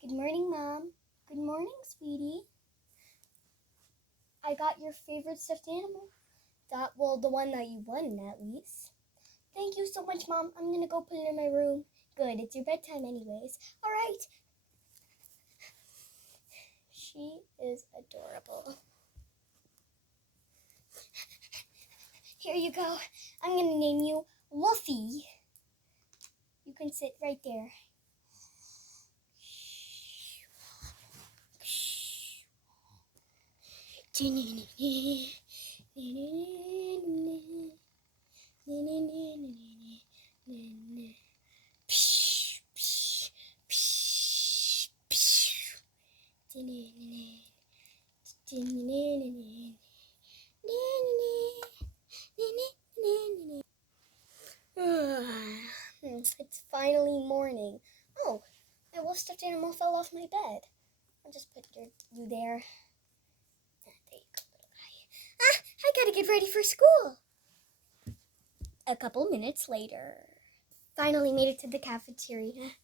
Good morning, Mom. Good morning, sweetie. I got your favorite stuffed animal. The one that you won, at least. Thank you so much, Mom. I'm gonna go put it in my room. Good, it's your bedtime anyways. All right. She is adorable. Here you go. I'm gonna name you Wolfie. You can sit right there. It's finally morning. Oh, my wolf stuffed animal fell off my bed. I'll just put you there. There you go, little guy. I gotta get ready for school. A couple minutes later. Finally made it to the cafeteria.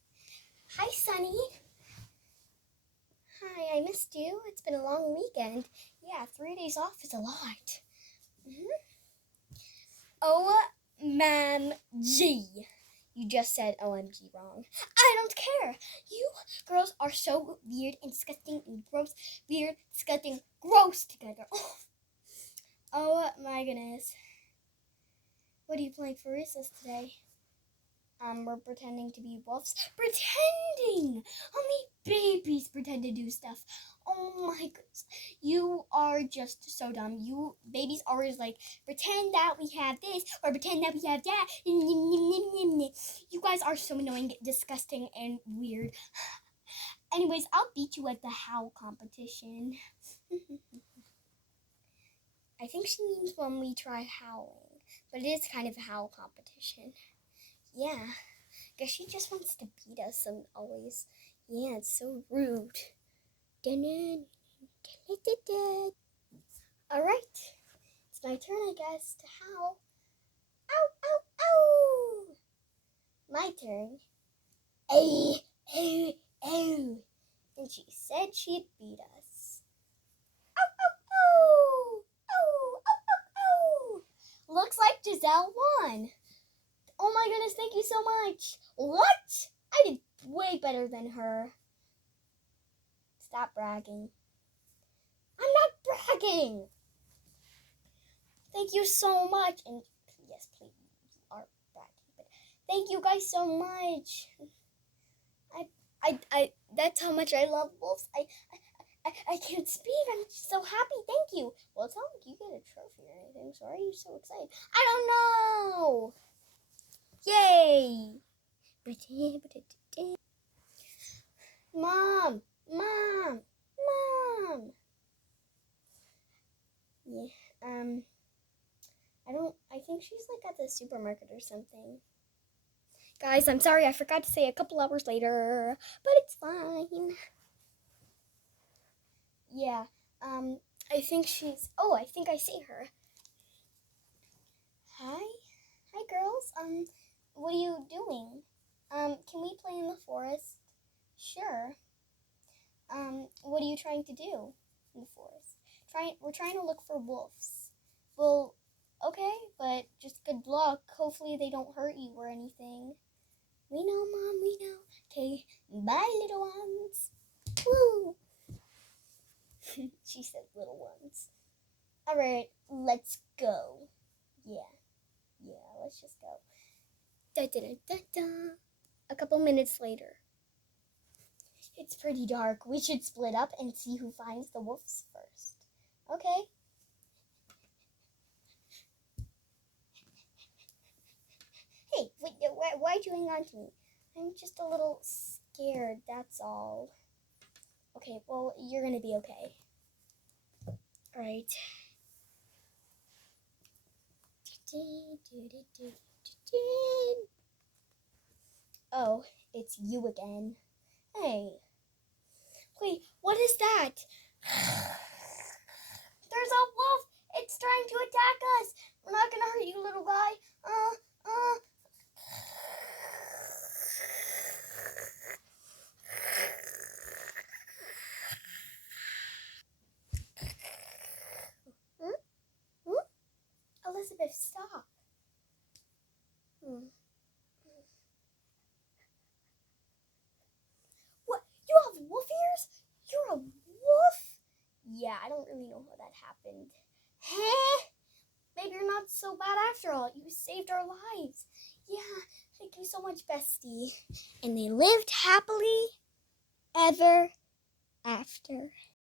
Hi, Sunny. Hi, I missed you. It's been a long weekend. Yeah, 3 days off is a lot. OMG. You just said OMG wrong. I don't care. You girls are so weird and disgusting and gross. Weird, disgusting, gross together. Oh my goodness. What are you playing for recess today? We're pretending to be wolves. Pretending! Only babies pretend to do stuff. Oh my goodness. You are just so dumb. You babies always like, pretend that we have this or pretend that we have that. You guys are so annoying, disgusting, and weird. Anyways, I'll beat you at the howl competition. I think she means when we try howling, but it is kind of a howl competition. Yeah, guess she just wants to beat us and always. Yeah, it's so rude. Alright, it's my turn, I guess, to howl. Ow, ow, ow! My turn. Ay, ow, ow. And she said she'd beat us. Ow, ow, ow! Ow, ow, ow, ow! Looks like Giselle won. Oh my goodness, thank you so much. What? I did way better than her. Stop bragging. I'm not bragging. Thank you so much. And yes, please, you are bragging. But thank you guys so much. That's how much I love wolves. I can't speak. I'm just so happy. Thank you. Well, it's not like you get a trophy or anything, so why are you so excited? I don't know. Yay! Mom! Mom! Mom! Yeah, I think she's like at the supermarket or something. Guys, I'm sorry, I forgot to say a couple hours later, but it's fine. Yeah, I think I think I see her. Hi girls, what are you doing? Can we play in the forest? Sure. What are you trying to do in the forest? We're trying to look for wolves. Well, okay, but just good luck. Hopefully they don't hurt you or anything. We know, Mom, we know. Okay, bye, little ones. Woo! She said little ones. Alright, let's go. Yeah, let's just go. Da-da-da-da-da. A couple minutes later. It's pretty dark. We should split up and see who finds the wolves first. Okay. Hey, why'd you hang on to me? I'm just a little scared, that's all. Okay, well, you're gonna be okay. Alright. Oh, it's you again. Hey. Wait, what is that? There's a wolf! It's trying to attack us! We're not gonna hurt you, little guy. stop. What? You have wolf ears? You're a wolf? Yeah, I don't really know how that happened. Huh? Maybe you're not so bad after all. You saved our lives. Yeah, thank you so much, bestie. And they lived happily ever after.